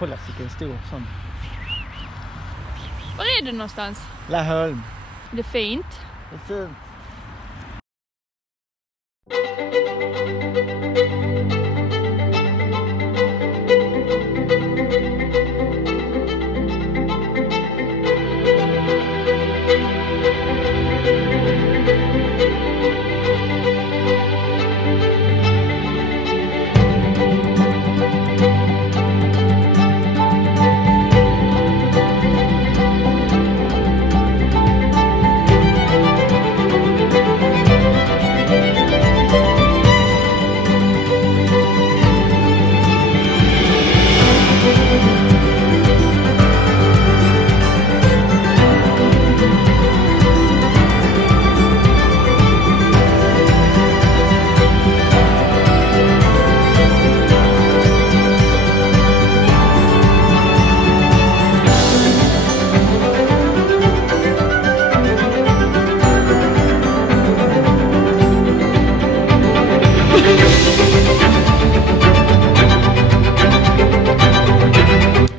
kolla vilken stor sån. Var är du någonstans? Laholm. Det är fint. Det är fint.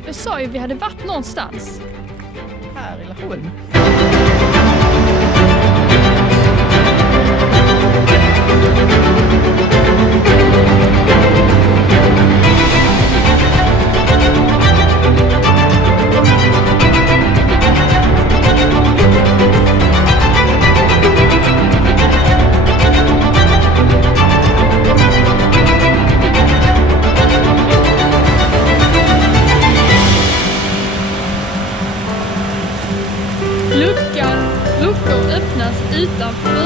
Jag sa ju vi hade varit någonstans. Här i Laholm. Luckor öppnas utanför